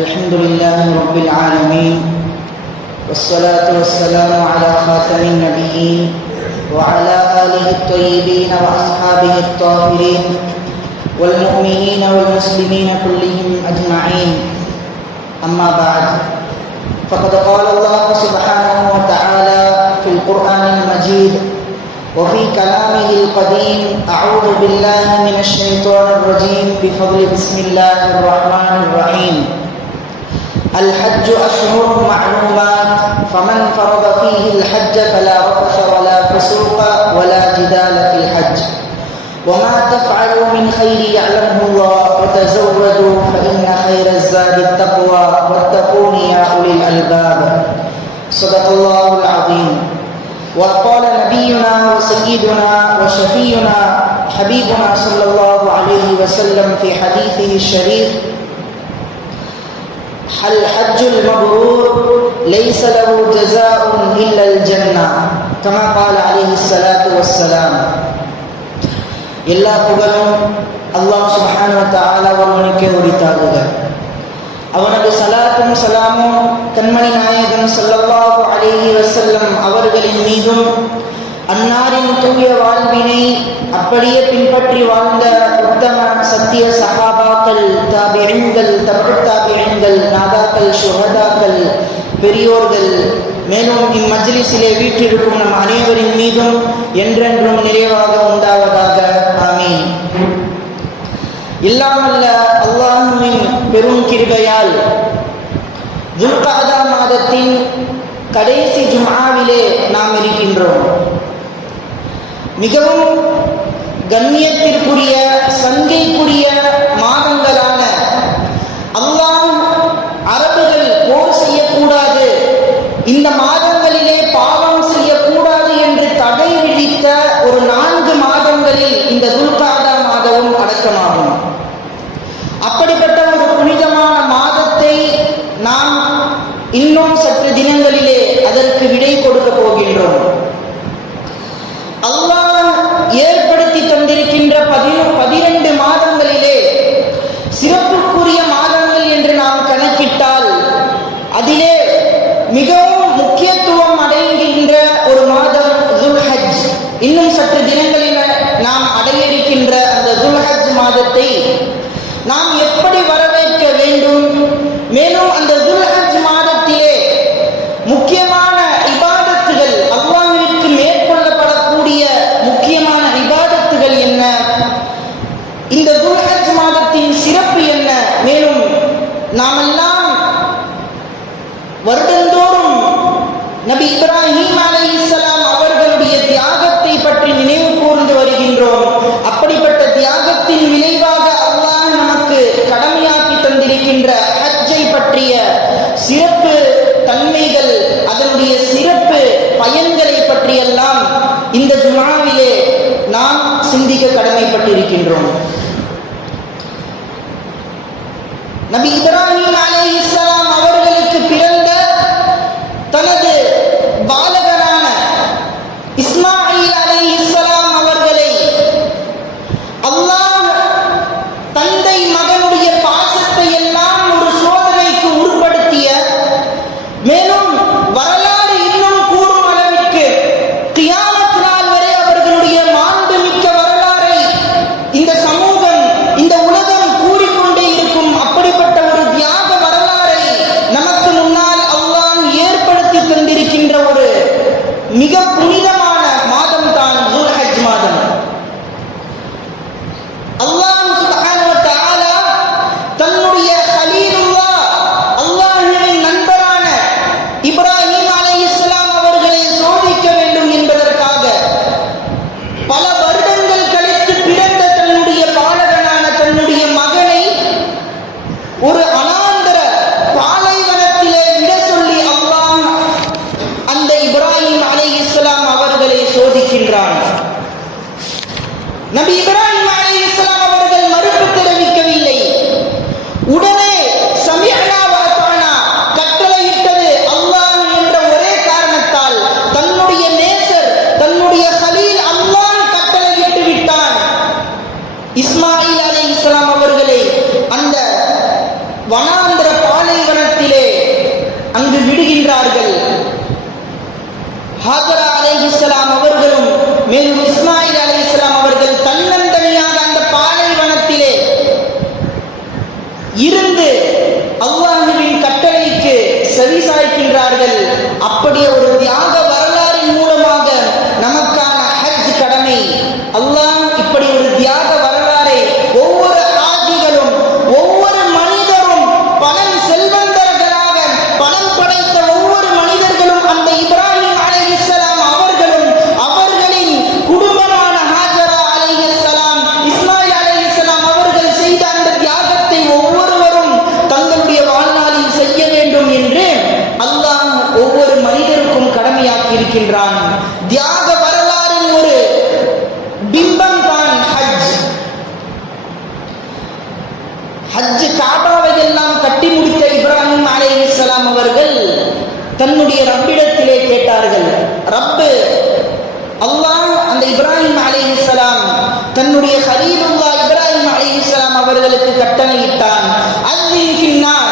الحمد لله رب العالمين والصلاة والسلام على خاتم النبيين وعلى آله الطيبين وأصحابه الطاهرين والمؤمنين والمسلمين كلهم أجمعين أما بعد فقد قال الله سبحانه وتعالى في القرآن المجيد وفي كلامه القديم أعوذ بالله من الشيطان الرجيم بفضل بسم الله الرحمن الرحيم الحج أشهر معلومات فمن فرض فيه الحج فلا رفث ولا فسوق ولا جدال في الحج. وما تفعلوا من خير يعلمه الله وتزودوا فإن خير الزاد التقوى واتقون يا أولي الألباب. صدق الله العظيم. وقال نبينا وسيدنا وشفينا حبيبنا صلى الله عليه وسلم في حديثه الشريف الحج المبرور ليس له جزاء إلا الجنة كما قال عليه الصلاة والسلام எல்லா புகழும் அல்லாஹ் சுபஹான தாலா ஒருவனுக்கே உரித்தாகுக அவனது சலாத்தும் சலாமும் கண்மணி நாயகன் ஸல்லல்லாஹு அலைஹி வஸல்லம் அவர்களின் மீதும் அன்னாரின் தூய வாழ்வினை அப்படியே பின்பற்றி வாழ்ந்த உத்தம சத்திய சகாபாக்கள் தாபியங்கள் தப்பு தாபியங்கள் நாதாக்கள் சுகதாக்கள் பெரியோர்கள் மேலும் இம்மஜ்லிஸிலே வீற்றிருக்கும் நம் அனைவரின் மீதும் என்றென்றும் நிறைவாக உண்டாவதாக. ஆமீன். இல்லாமல்ல அல்லாஹுவின் பெரும் கிருபையால் துர்காதா மாதத்தின் கடைசி ஜுமாவிலே நாம் இருக்கின்றோம். மிகவும் கண்ணியத்திற்குரிய சங்கைக்குரிய இந்த மாதங்களிலே பாவம் செய்யக்கூடாது என்று தடை விதித்த ஒரு நான்கு மாதங்களில் இந்த துல்காதா மாதமும் அடக்கமாகும் அப்படிப்பட்ட ஒரு புனிதமான மாதத்தை நாம் இன்னும் சற்று தினங்களிலே அதற்கு விடை கொடுக்க போகின்றோம் அல்லாஹ் ஏற்படுத்தி தந்திருக்கின்ற பதி பதினெண்டு மாதங்களிலே சிறப்புக்குரிய மாதங்கள் என்று நாம் கணக்கிட்டால் அதிலே மிகவும் முக்கியத்துவம் அடைகின்ற ஒரு மாதம் துல்ஹஜ் இன்னும் சற்று தினங்களில் நாம் அடைய இருக்கின்ற அந்த துல்ஹஜ் மாதத்தை நாம் எப்படி வரவேற்க வேண்டும் மேலும் அந்த துல்ஹஜ் மாதத்திலே முக்கியமான இபாதத்துகள் அல்லாஹ்விற்கு மேற்கொள்ளப்படக்கூடிய முக்கியமான இபாதத்துகள் என்ன இந்த துல்ஹஜ் மாதத்தின் சிறப்பு என்ன மேலும் நாமெல்லாம் வருடந்தோறும் நபி இப்ராஹிம் அலைஹிஸ்ஸலாம் அவர்களுடைய தியாகத்தை பற்றி நினைவு கூர்ந்து வருகின்றோம் அப்படிப்பட்ட தியாகத்தின் விளைவாக அல்லாஹ் நமக்கு கடமையாக்கி தந்திருக்கின்ற ஹஜ்ஜை பற்றிய சிறப்பு தன்மைகள் அதனுடைய சிறப்பு பயன்களை பற்றியெல்லாம் இந்த ஜுமாவிலே நாம் சிந்திக்க கடமைப்பட்டிருக்கின்றோம். நபி இப்ராஹிம் விடுகின்றார்கள். ஹாஜரா அலேஹிஸ்லாம் அவர் இருக்கின்றான் தியாக வரலாறின் ஒரு பிம்பம் தான் ஹஜ். ஹஜ் காபாவை எல்லாம் கட்டி முடித்த இப்ராஹிம் அலே இஸ்லாம் அவர்கள் தன்னுடைய ரப்பிடத்திலே கேட்டார்கள் ரப்பு அல்லாஹ் அந்த இப்ராஹிம் அலே இஸ்லாம் தன்னுடைய ஹரீபுல்லா இப்ராஹிம் அலே இஸ்லாம் அவர்களுக்கு கட்டளையிட்டான். அஜின் பின்னால்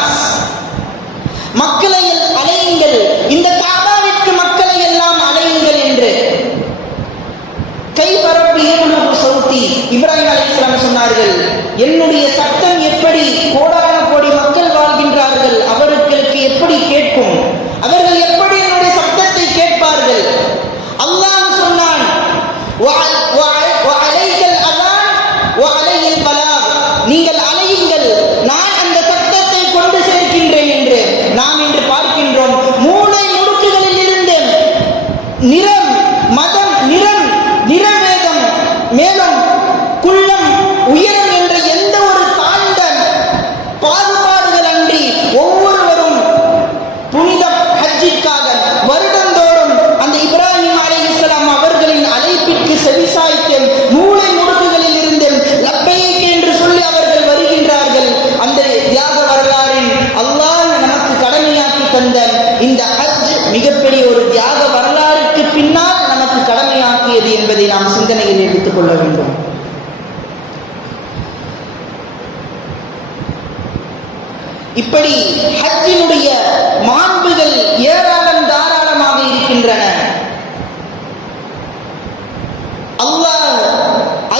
சொன்னார்கள் என்னுடைய தப்பு ஹஜ்ஜினுடைய மாண்புகள் ஏராளம் தாராளமாக இருக்கின்றன. அல்லாஹ்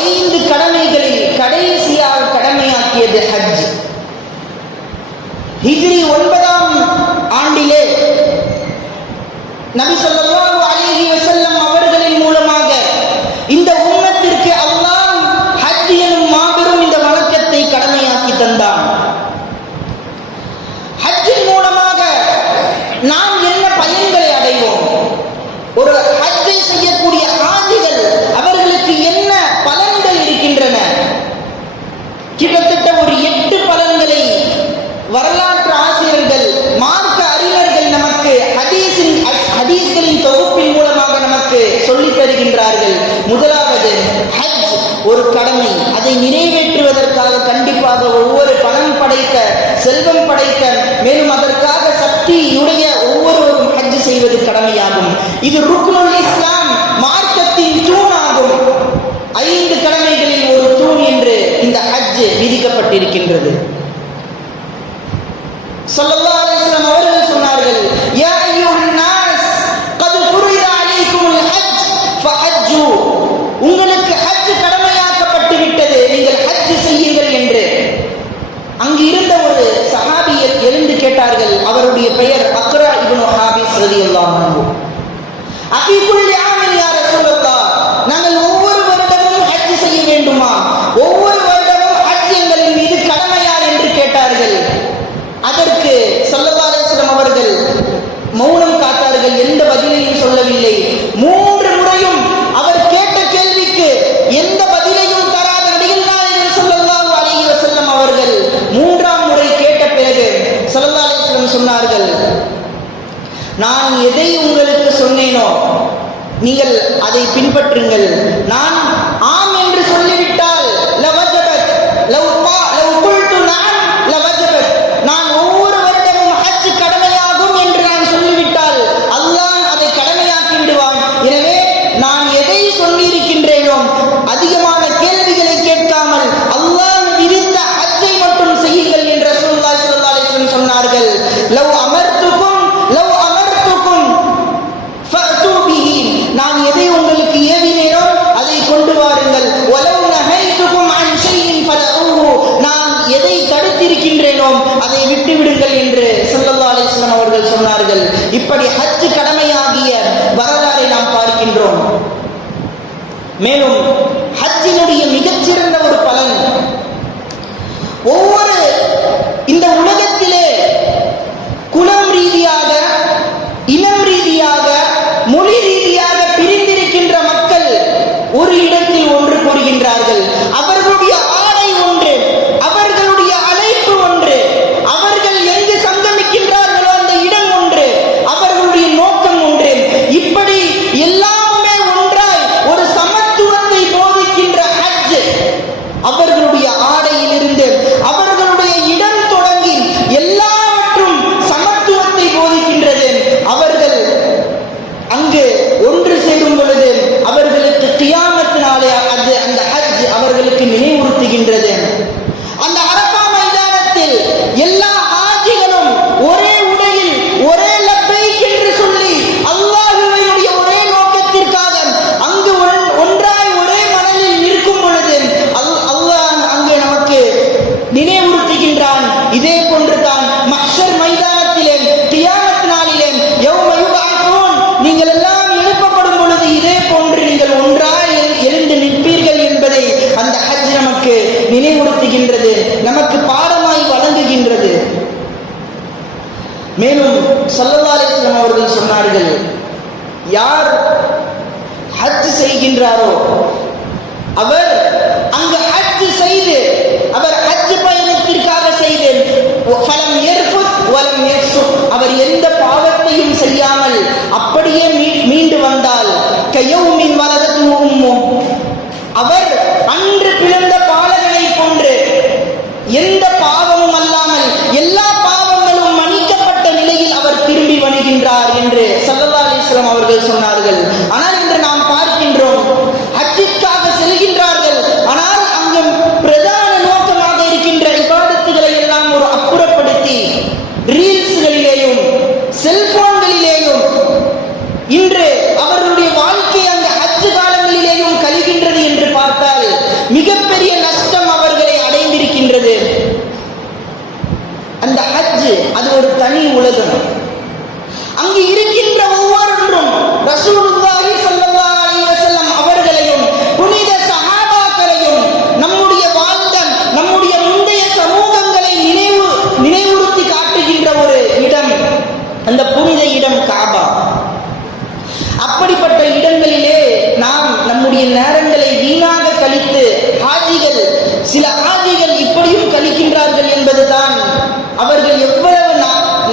ஐந்து கடமைகளில் கடைசியாக கடமையாக்கியது ஹஜ் ஹிஜ்ரி ஒன்பதாம் ஆண்டிலே நபி சொல்ல கடமை. அதை நிறைவேற்றுவதற்காக கண்டிப்பாக ஒவ்வொரு பணம் படைத்த செல்வம் படைத்த மேலும் அதற்காக சக்தியுடைய ஒவ்வொருவரும் ஹஜ் செய்வது கடமையாகும். இது ருக்னுல் இஸ்லாம் மார்க் சொல்லவில்லை. மூன்று முறையும் அவர் கேட்ட கேள்விக்கு எந்த பதிலையும் தராத நடிகர் சொல்லலாம் அழகிய செல்லம் அவர்கள் மூன்றாம் முறை கேட்ட பிறகு சல்லா சொன்னார்கள் நான் எதை உங்களுக்கு சொன்னேனோ நீங்கள் அதை பின்பற்றுங்கள். நான் இப்படி ஹஜ் கடமையாகிய வரலாறை நாம் பார்க்கின்றோம். மேலும் ஹஜ்ஜினுடைய மிகச்சிறந்த ஒரு பலன் ஒவ்வொரு இந்த உலகத்திலே குலம் ரீதியாக இனம் ரீதியாக மொழி ரீதியாக பிரிந்திருக்கின்ற மக்கள் ஒரு இடத்தில் ஒன்று கூறுகின்றார்கள் அவர்களுடைய ஆடை ஒன்று அவர்களுடைய அழைப்பு ஒன்று அவர்கள் எங்கு சங்கமிக்கின்றார்களோ அந்த இடம் ஒன்று அவர்களுடைய நோக்கம் ஒன்று இப்படி எல்லாமே ஒன்றாய் ஒரு சமத்துவத்தை போதிக்கின்ற ஹஜ் அவர்களுடைய ஆடையிலிருந்து அவர்களுடைய இடம் தொடங்கி எல்லாவற்றும் சமத்துவத்தை போதிக்கின்றது அவர்கள் அங்கு ஒன்று சேரும் பொழுது அவர்களுக்கு கியாமத்தினாலே அது அந்த ஹஜ் அவர்களுக்கு நினைவுறுத்துகின்றது அந்த அரபா மைதானத்தில் எல்லா ஹாஜிகளும் ஒரே உடையில் ஒரே லப்பைக் என்று சொல்லி அல்லாஹுவினுடைய ஒரே நோக்கத்திற்காக அங்கு ஒன்- ஒன்றாய் ஒரே மணலில் நிற்கும் பொழுது அல்- அல்லாஹ் அங்கே நமக்கு நினைவுறுத்துகின்றான் இதே போன்றுதான் மக்சர் மைதானத்திலே கியாமத் நாளிலே யௌம நீங்கள் எல்லாம் எழுப்பப்படும் பொழுது இதே போன்று நீங்கள் ஒன்றாய் எழுந்து நிற்பீர்கள் என்பதை அந்த ஹஜ் நமக்கு நினைவுறுத்துகின்றது நமக்கு பாடமாய் வழங்குகின்றது. மேலும் ஸல்லல்லாஹு அவர்கள் சொன்னார்கள் யார் ஹஜ் செய்கின்றாரோ அவர் அங்கு ஹஜ் செய்து அவர் ஹஜ் பயணத்திற்காக செய்து ஃபலம் யர்ஃபுத் வலம் யஃசுக் அவர் எந்த பாவத்தையும் செய்யாமல் அப்படியே மீண்டு வந்தால் கயௌமின் வலது தூங்குமோ அவர் அன்று பிறந்த பாலகனை போன்று எந்த பாவமும் அல்லாமல் எல்லா பாவங்களும் மன்னிக்கப்பட்ட நிலையில் அவர் திரும்பி வருகின்றார் என்று சல்லல்லா அலிஸ்லாம் அவர்கள் சொன்னார்கள் ஆனால் இன்று நாம் பார்க்கின்றோம் ஹஜ்ஜிற்காக செல்கின்றார்கள் ஆனால் அங்கு பிரதான நோக்கமாக இருக்கின்ற இபாதத்துகளை எல்லாம் ஒரு அப்புறப்படுத்தி ரீல்ஸ்களிலேயும் செல்போன்களிலேயும் இன்று அவர்களுடைய வாழ்க்கை அந்த ஹஜ் காலங்களிலேயும் கழிகின்றது என்று பார்த்தால் மிகப்பெரிய நஷ்டம் அவர்களை அடைந்திருக்கின்றது அந்த ஹஜ் அது ஒரு தனி உலகம் அங்கு இருக்கின்ற ஒவ்வொன்றும் ரசூலுல்லாஹி ஸல்லல்லாஹு அலைஹி வஸல்லம் அவர்களையும் புனித சஹாபாக்களையும் நம்முடைய வாழ்ந்த நம்முடைய முந்தைய சமூகங்களை நினைவு நினைவுறுத்தி காட்டுகின்ற ஒரு இடம் அந்த புனித இடம் காபா. அப்படிப்பட்ட இடங்களிலே நாம் நம்முடைய நேரங்களை வீணாக கழித்து ஆஜிகள் சில ஆஜிகள் இப்படியும் கழிக்கின்றார்கள் என்பதுதான் அவர்கள் எவ்வளவு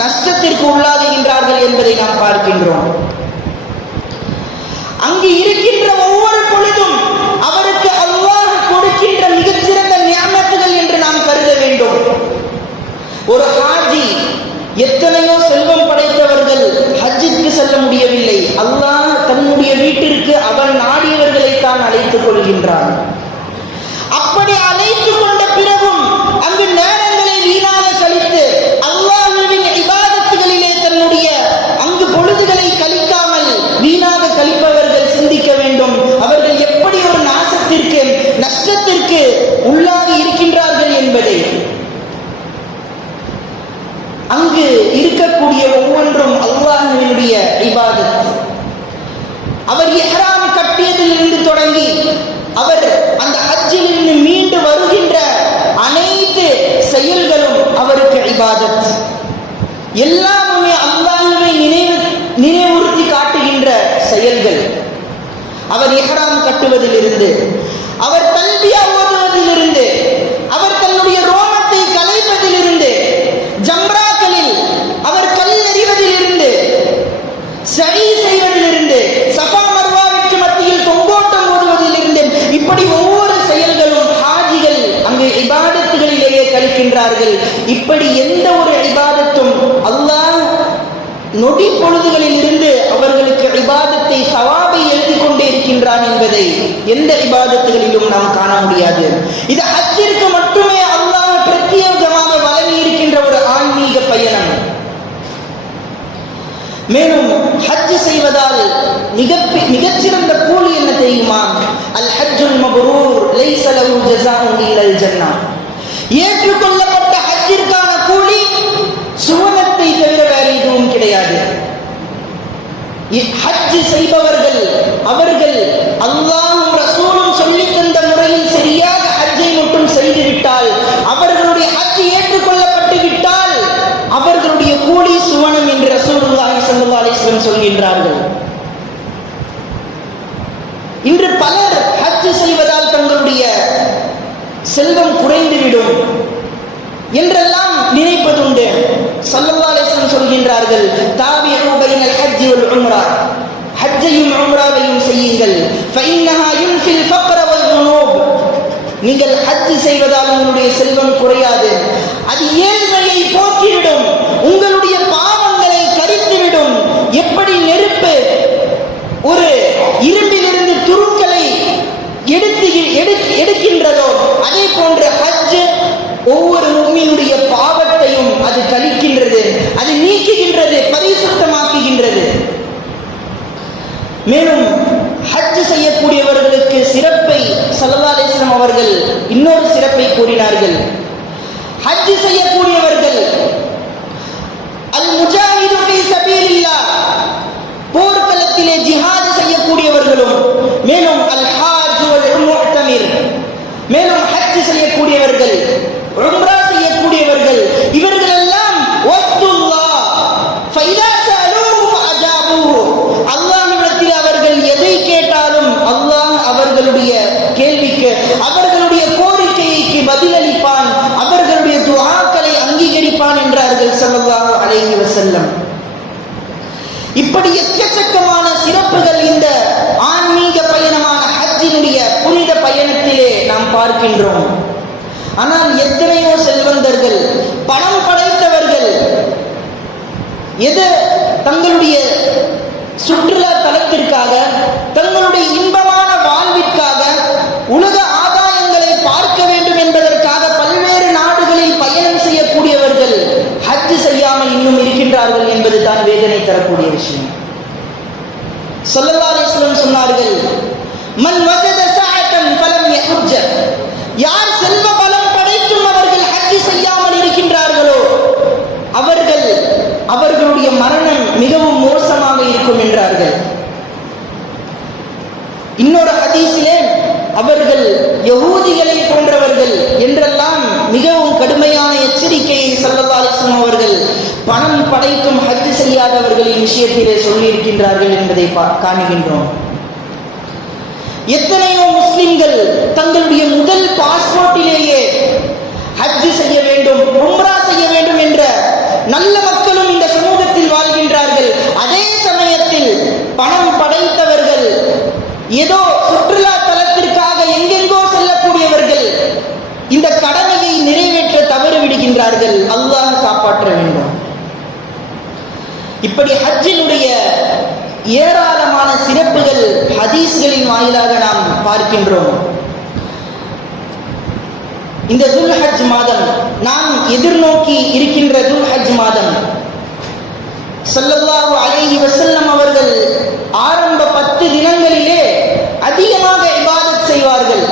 நஷ்டத்திற்கு உள்ளாகுகின்றார்கள் என்பதை நாம் பார்க்கின்றோம். அங்கு இருக்கின்ற ஒவ்வொரு பொழுதும் அவருக்கு அல்லாஹ் கொடுக்கின்ற மிகச்சிறந்த ஞானத்துகள் என்று நாம் கருத வேண்டும். ஒரு அழைத்துக் கொள்கின்றான் அப்படி அழைத்துக் கொண்ட பிறகும் அங்கு நேரங்களை வீணாக கழித்து அல்லாஹுவின் இபாதத்துகளிலே தன்னுடைய அங்கு பொழுதுகளை கழிக்காமல் வீணாக கழிப்பவர்கள் சிந்திக்க வேண்டும். அவர்கள் எப்படி ஒரு நாசத்திற்கு நஷ்டத்திற்கு உள்ளாகி இருக்கின்றார்கள் என்பதை. அங்கு இருக்கக்கூடிய ஒவ்வொன்றும் அல்லாஹுவினுடைய இபாதத். அவர் எஹராம் கட்டியதிலிருந்து தொடங்கி அவர் அந்த ஹஜ்ஜிலிருந்து மீண்டு வருகின்ற அனைத்து செயல்களும் அவருக்கு இபாதத். எல்லாமே அல்லாஹ்வை நினைவு நினைவுறுத்தி காட்டுகின்ற செயல்கள். அவர் எஹராம் கட்டுவதிலிருந்து. அவர் தல்பியா ஓதுவதிலிருந்து அவர் தன்னுடைய ரோமத்தை கலைப்பதிலிருந்து ஜம்ராக்களில் அவர் கல் எறிவதிலிருந்து சரி செய்வதிலிருந்து சஃபா மர்வாவிற்கு மத்தியில் தொங்கோட்டம் ஓடுவதிலிருந்து இப்படி ஒவ்வொரு செயல்களும் ஹாஜிகள் அங்கு இபாதத்துகளிலேயே கழிக்கின்றார்கள் இப்படி எந்த ஒரு இபாதத்தும் அல்லாஹ் நொடி பொழுதுகளில் இருந்து அவர்களுக்கு இபாதத்தை சவாபை எழுதி கொண்டே இருக்கின்றான் என்பதை எந்த இபாதத்துகளிலும் நாம் காண முடியாது. இது அச்சிற்கு மட்டுமே அல்லாஹ் பிரத்யேகமாக வழங்கி இருக்கின்ற ஒரு ஆன்மீக பயணம். மேலும் ஹஜ் செய்வதால் மிக மிகச்சிறந்த கூலி என்ன தெரியுமா? அல் ஹஜ்ஜுல் மப்ரூர் லைஸ லஹு ஜஸாஉன் இல்லல் ஜன்னah ஏற்றுக்கொள்ளப்பட்ட ஹஜ் செய்பவர்கள் அவர்கள் அல்லாஹும் ரசூலும் சொல்லித் தந்த முறையில் சரியாக ஹஜ்ஜை மட்டும் செய்து விட்டால் அவர்களுடைய ஹஜ் ஏற்றுக்கொள்ளப்பட்டு விட்டால் அவர்களுடைய கூலி சுவனம் என்று ரசூலுல்லாஹி ஸல்லல்லாஹு அலைஹி வஸல்லம் சொல்கின்றார்கள். இன்று பலர் ஹஜ் செய்வதால் தங்களுடைய செல்வம் குறைந்துவிடும் என்றெல்லாம் நினைப்பதுண்டு. சல்லல்லாஹு அலைஹி வஸல்லம் சொல்கின்றார்கள் தா உம்ரா ஹஜ்ஜையும் உம்ராவையும் செய்யுங்கள். ஃபைன்னஹா யுன்ஃபில் ஃபக்ர வல் துனூப் நீங்கள் ஹஜ் செய்வதால் உங்களுடைய செல்வம் குறையாது. அது ஏழ்மையை போக்கிவிடும். உங்களுடைய பாவங்களை கரித்துவிடும் எப்படி நெருப்பு? ஒரு இரும்பிலிருந்து துருக்களை எடுத்து எடுக்கின்றதோ அதே போன்ற ஹஜ் ஒவ்வொரு உண்மையுடைய பாவத்தையும் அது கழிக்கின்றது அது நீக்குகின்றது பரிசுத்தமாக்குகின்றது. மேலும் ஹஜ் செய்யக்கூடியவர்களுக்கு சிறப்பை ஸல்லல்லாஹு அவர்கள் இன்னொரு சிறப்பை கூறினார்கள். ஹஜ் செய்யக்கூடியவர்கள் அல் முஜாஹிது ஃபீ போர்க்களத்திலே ஜிஹாத் செய்யக்கூடியவர்களும் மேலும் அல் ஹாஜ் மேலும் ஹஜ் செய்யக்கூடியவர்கள் ரொம்ப செய்யக்கூடியவர்கள் இவர்கள் எல்லாம் வஸ்துல்லாஹ் ஃபைதா சஅலூஹு ஃபஅஜாபூஹு அல்லாஹ்விடத்தில் அவர்கள் எதை கேட்டாலும் அல்லாஹ் அவர்களுடைய கேள்விக்கு அவர்களுடைய கோரிக்கைக்கு பதிலளிப்பான் அவர்களுடைய துஆக்களை அங்கீகரிப்பான் சல்லாஹு அலைஹி இப்படி எக்கச்சக்கமான சிறப்புகள் இந்த ஆன்மீக பயணமான ஹஜ்ஜினுடைய புனித பயணத்திலே நாம் பார்க்கின்றோம். ஆனால் எத்தனையோ செல்வந்தர்கள் பணம் படைத்தவர்கள் எது தங்களுடைய சுற்றுலா தலத்திற்காக தங்களுடைய இன்பமான வாழ்விற்காக உலக ஆதாயங்களை பார்க்க வேண்டும் என்பதற்காக பல்வேறு நாடுகளில் பயணம் செய்யக்கூடியவர்கள் ஹஜ் செய்யாமல் இன்னும் இருக்கின்றார்கள் என்பது தான் வேதனை தரக்கூடிய விஷயம். ஸல்லல்லாஹு அலைஹி சொன்னார்கள் மன் வசத சஅத்தன் பலம் யஹுஜ்ஜ. யார் செல்வ பலம் படைத்தும் அவர்கள் ஹஜ்ஜி செய்யாமல் இருக்கின்றார்களோ அவர்கள் அவர்களுடைய மரணம் மிகவும் மோசமாக இருக்கும் என்றார்கள். இன்னொரு ஹதீஸிலே அவர்கள் யகூதிகளை போன்றவர்கள் என்றெல்லாம் மிகவும் கடுமையான எச்சரிக்கையை ஸல்லல்லாஹு அலைஹி அவர்கள் பணம் படைக்கும் ஹஜ் செய்யாதவர்களின் விஷயத்திலே சொல்லியிருக்கின்றார்கள் என்பதை பா- காணுகின்றோம். எத்தனையோ முஸ்லிம்கள் தங்களுடைய முதல் பாஸ்போர்ட்டிலேயே ஹஜ் செய்ய வேண்டும் உம்ரா செய்ய வேண்டும் என்ற நல்ல மக்களும் இந்த சமூகத்தில் வாழ்கின்றார்கள். அதே சமயத்தில் பணம் படைத்தவர்கள் ஏதோ சுற்றுலா தலத்திற்காக எங்கெங்கோ செல்லக்கூடியவர்கள் இந்த கடமையை நிறைவேற்ற தவறு விடுகின்றார்கள் அல்லாஹ் காப்பாற்ற வேண்டும். இப்படி ஹஜ்ஜினுடைய ஏராளமான சிறப்புகள் ஹதீஸ்களின் வாயிலாக நாம் பார்க்கின்றோம். இந்த துல் ஹஜ் மாதம் நாம் எதிர்நோக்கி இருக்கின்ற துல் ஹஜ் மாதம் ஸல்லல்லாஹு அலைஹி வஸல்லம் அவர்கள் ஆரம்ப பத்து தினங்களிலே அதிகமாக இபாதத் செய்வார்கள்.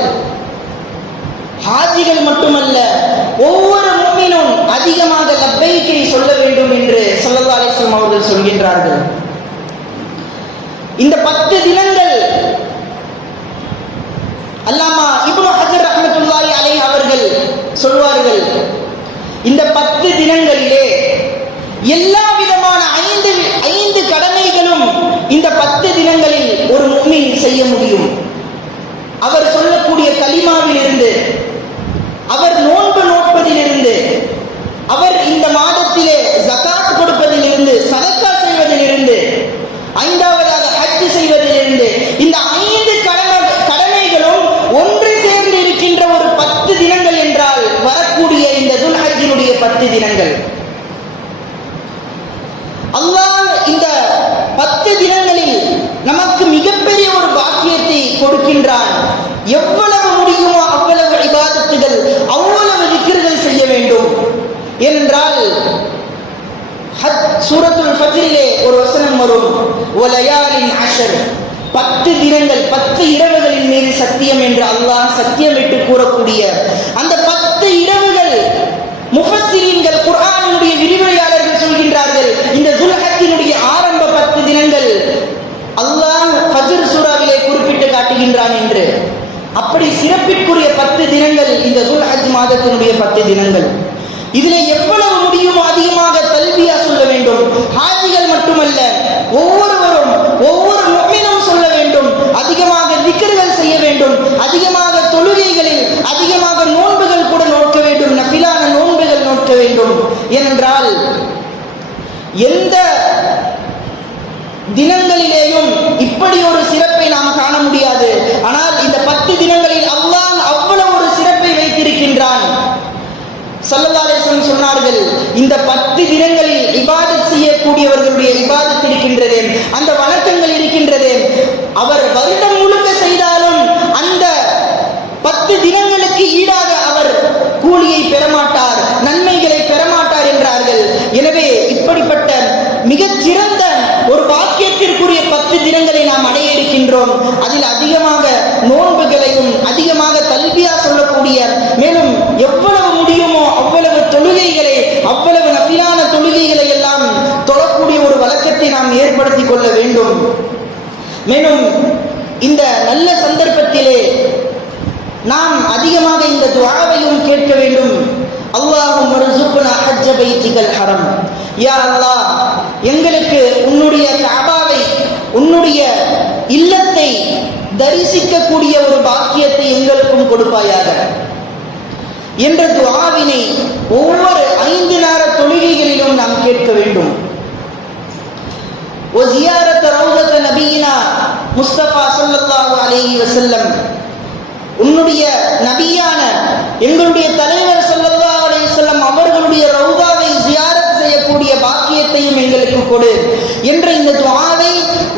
ஹாஜிகள் மட்டுமல்ல ஒவ்வொரு மூமினும் அதிகமாக லப்பைக்கை சொல்ல வேண்டும் என்று ஸல்லல்லாஹு அவர்கள் சொல்கின்றார்கள். இந்த பத்து தினங்கள் அல்லாமா இப்னு ஹஜர் ரஹ்மத்துல்லாஹி அலை அவர்கள் சொல்வார்கள் இந்த பத்து தினங்களிலே எல்லா விதமான ஐந்து ஐந்து கடமைகளும் இந்த பத்து தினங்களில் ஒரு முஃமின் செய்ய முடியும். அவர் சொல்லக்கூடிய களிமாவில் இருந்து அவர் நோ நோட்பதிலிருந்து அவர் இந்த மாதத்திலே ஜகாத் கொடுப்பதிலிருந்து சதக்கா செய்வதிலிருந்து ஐந்தாவதாக ஹஜ் செய்வதிலிருந்து இந்த ஐந்து கடமை கடமைகளும் ஒன்று சேர்ந்து இருக்கின்ற ஒரு பத்து தினங்கள் என்றால் வரக்கூடிய இந்த துல் ஹஜ்ஜினுடைய பத்து தினங்கள். அல்லாஹ் இந்த பத்து தினங்களில் நமக்கு மிகப்பெரிய ஒரு பாக்கியத்தை கொடுக்கின்றான். எவ்வளவு முடியுமோ அவ்வளவு இபாதத்துகள் அவ்வளவு விக்கிரங்கள் செய்ய வேண்டும். ஏனென்றால் ஹத் சூரத்துல் ஃபஜ்ரிலே ஒரு வசனம் வரும். ஒலையாலின் அஷர். பத்து தினங்கள் பத்து இரவுகளின் மீது சத்தியம் என்று அல்லாஹ் சத்தியமிட்டு கூறக்கூடிய அந்த பத்து இரவுகள் முஃபத்திரீன்கள் குர்ஆனுடைய விரிவுரையாளர்கள் சொல்கின்றார்கள். இந்த துல்ஹத்தினுடைய ஆரம்ப பத்து தினங்கள் அல்லாஹ் ஃபஜ்ர் சூராவிலே குறிப்பிட்டு காட்டுகின்றான் என்று. அப்படி சிறப்பிற்குரிய பத்து தினங்கள் இந்த துல்ஹஜ் மாதத்தினுடைய பத்து தினங்கள். இதில் எவ்வளவு முடியுமோ அதிகமாக தல்வியா சொல்ல வேண்டும். ஹாஜிகள் மட்டுமல்ல ஒவ்வொருவரும் ஒவ்வொரு முக்மினும் சொல்ல வேண்டும். அதிகமாக திக்ர்கள் செய்ய வேண்டும். அதிகமாக தொழுகைகளில் அதிகமாக நோன்புகள் கூட நோக்க வேண்டும் நபிலான நோன்புகள் நோக்க வேண்டும் ஏனென்றால் எந்த தினங்களிலேயும் இப்படி ஒரு சிறப்பை நாம் காண முடியாது. ஆனால் இந்த பத்து தினங்களில் அல்லாஹ் அவ்வளவு ஒரு சிறப்பை வைத்திருக்கின்றான். சல்லல்லாஹு சொன்னார்கள் இந்த பத்து தினங்களில் இபாதத் செய்யக்கூடியவர்களுடைய இபாதத் இருக்கின்றது அந்த வணக்கங்கள் இருக்கின்றது. அவர் வருடம் முழுக்க செய்தாலும் அந்த பத்து தினங்களுக்கு ஈடாக அவர் கூலியை பெறமாட்டார் நன்மைகளை அப்படிப்பட்ட மிகச்சிறந்த ஒரு பாக்கியத்திற்குரிய பத்து தினங்களை நாம் அடைய இருக்கின்றோம் அதில் அதிகமாக நோன்புகளையும் அதிகமாக கல்வியா சொல்லக்கூடிய மேலும் எவ்வளவு முடியுமோ அவ்வளவு தொழுகைகளை அவ்வளவு நபிலான தொழுகைகளை எல்லாம் தொழக்கூடிய ஒரு வழக்கத்தை நாம் ஏற்படுத்திக் கொள்ள வேண்டும். மேலும் இந்த நல்ல சந்தர்ப்பத்திலே நாம் அதிகமாக இந்த துவாவையும் கேட்க வேண்டும். அல்லாஹும் மர்சுக்னா ஹஜ்ஜ பைத்திகல் ஹரம். யா எங்களுக்கு உன்னுடைய தாபாவை உன்னுடைய இல்லத்தை தரிசிக்கக்கூடிய ஒரு பாக்கியத்தை எங்களுக்கும் கொடுப்பாயாக. என்ற துவாவினை ஒவ்வொரு ஐந்து நேர தொழுகைகளிலும் நாம் கேட்க வேண்டும். முஸ்தபா சல்லாஹு அலேஹி வசல்லம் உன்னுடைய நபியான எங்களுடைய தலைவர் சல்லா அலி சொல்லம் அவர்களுடைய ரவு பாக்கியத்தையும் எங்களுக்கு கொடு. என்ற இந்த துவாவை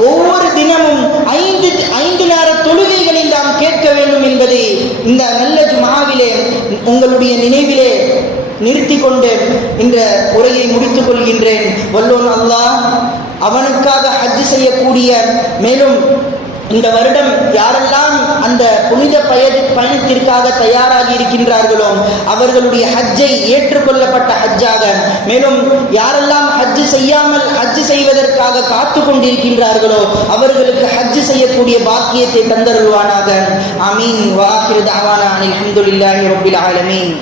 ஒவ்வொரு தினமும் ஐந்து ஐந்து நேர தொழுகைகளில் நாம் கேட்க வேண்டும் என்பதை இந்த நல்ல ஜுமாவிலே உங்களுடைய நினைவிலே நிறுத்தி கொண்டு இந்த உரையை முடித்துக் கொள்கின்றேன். வல்லோன் அல்லாஹ் அவனுக்காக ஹஜ் செய்யக்கூடிய மேலும் இந்த வருடம் யாரெல்லாம் அந்த புனித பய பயணத்திற்காக தயாராகி இருக்கின்றார்களோ அவர்களுடைய ஹஜ்ஜை ஏற்றுக்கொள்ளப்பட்ட ஹஜ்ஜாக மேலும் யாரெல்லாம் ஹஜ்ஜு செய்யாமல் ஹஜ் செய்வதற்காக காத்து கொண்டிருக்கின்றார்களோ அவர்களுக்கு ஹஜ் செய்யக்கூடிய பாக்கியத்தை தந்தருள்வானாக. அமீன் வாஹிர் தாவானா அல்ஹம்துலில்லாஹி ரப்பில் ஆலமீன்.